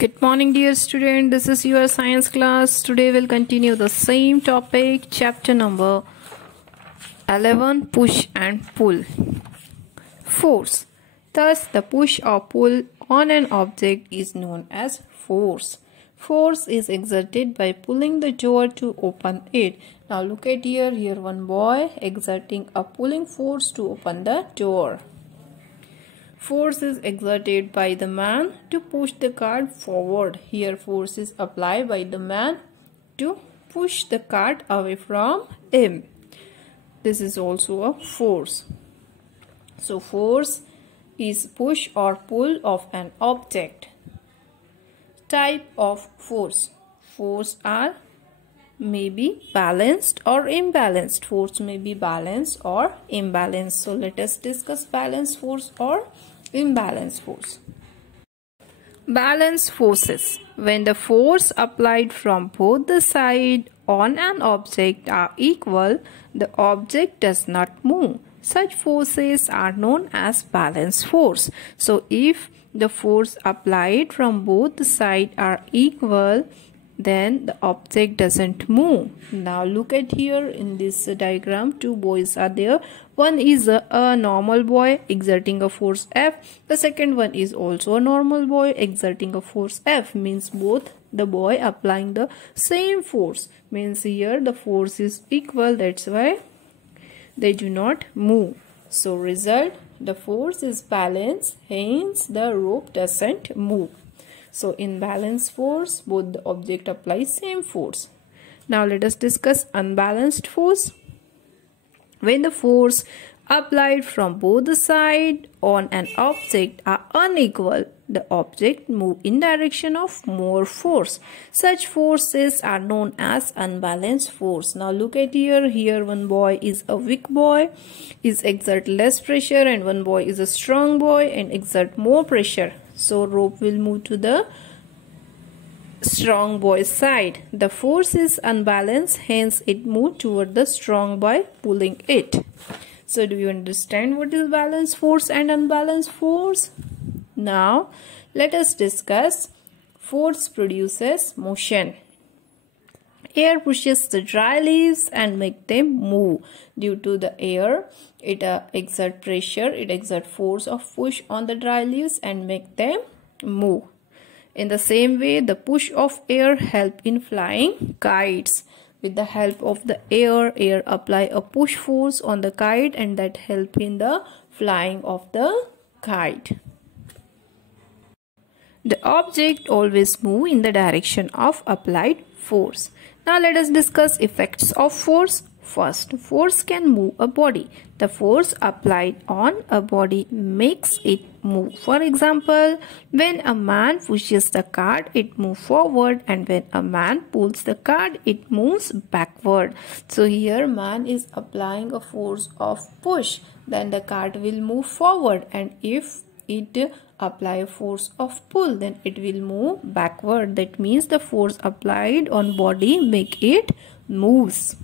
Good morning, dear student. This is your science class. Today we'll continue the same topic, chapter number 11, push and pull. Force. Thus, the push or pull on an object is known as force. Force is exerted by pulling the door to open it. Now look at here one boy exerting a pulling force to open the door. Force is exerted by the man to push the cart forward. Here force is applied by the man to push the cart away from him. This is also a force. So force is push or pull of an object. Type of force. Force are may be balanced or imbalanced. Force may be balanced or imbalanced. So let us discuss balanced force or imbalanced force. Balanced forces. When the force applied from both the sides on an object are equal, the object does not move. Such forces are known as balanced force. So if the force applied from both the sides are equal, then the object doesn't move. Now look at here in this diagram, two boys are there. One is a normal boy exerting a force F. The second one is also a normal boy exerting a force F. Means both the boy applying the same force. Means here the force is equal. That's why they do not move. So result, the force is balanced. Hence the rope doesn't move. So in balanced force, both the object apply same force. Now let us discuss unbalanced force. When the force applied from both the sides on an object are unequal, the object move in direction of more force. Such forces are known as unbalanced force. Now look at here one boy is a weak boy, is exert less pressure, and one boy is a strong boy and exert more pressure. So rope will move to the strong boy's side. The force is unbalanced, hence it moved toward the strong boy pulling it. So do you understand what is balanced force and unbalanced force? Now let us discuss force produces motion. Air pushes the dry leaves and make them move. Due to the air, it exert pressure, it exert force of push on the dry leaves and make them move. In the same way, the push of air help in flying kites. With the help of the air apply a push force on the kite and that help in the flying of the kite. The object always move in the direction of applied force. Now let us discuss effects of force. First, force can move a body. The force applied on a body makes it move. For example, when a man pushes the cart, it moves forward, and when a man pulls the cart, it moves backward. So here man is applying a force of push, then the cart will move forward, and if it apply a force of pull, then it will move backward. That means the force applied on body make it moves.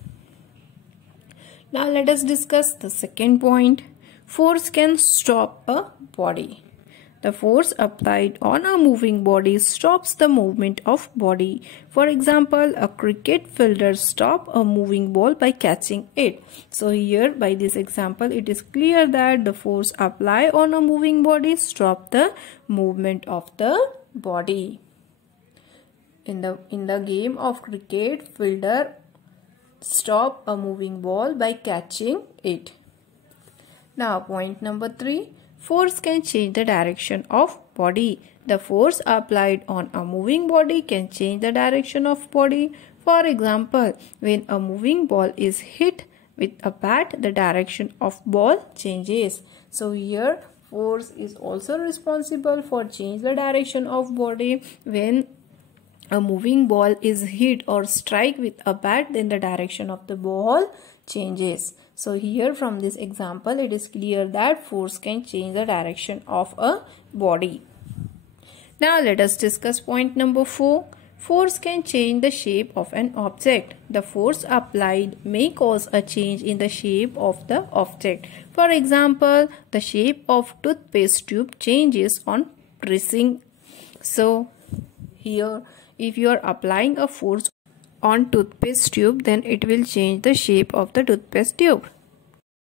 Now let us discuss the second point. Force can stop a body. The force applied on a moving body stops the movement of body. For example, a cricket fielder stops a moving ball by catching it. So here by this example, it is clear that the force applied on a moving body stops the movement of the body. In the game of cricket, fielder stop a moving ball by catching it. Now point number 3. Force can change the direction of body. The force applied on a moving body can change the direction of body. For example, when a moving ball is hit with a bat, the direction of ball changes. So here force is also responsible for change the direction of body. When a moving ball is hit or strike with a bat, then the direction of the ball changes. So here from this example, it is clear that force can change the direction of a body. Now let us discuss point number 4. Force can change the shape of an object. The force applied may cause a change in the shape of the object. For example, the shape of toothpaste tube changes on pressing. So Here, if you are applying a force on toothpaste tube, then it will change the shape of the toothpaste tube.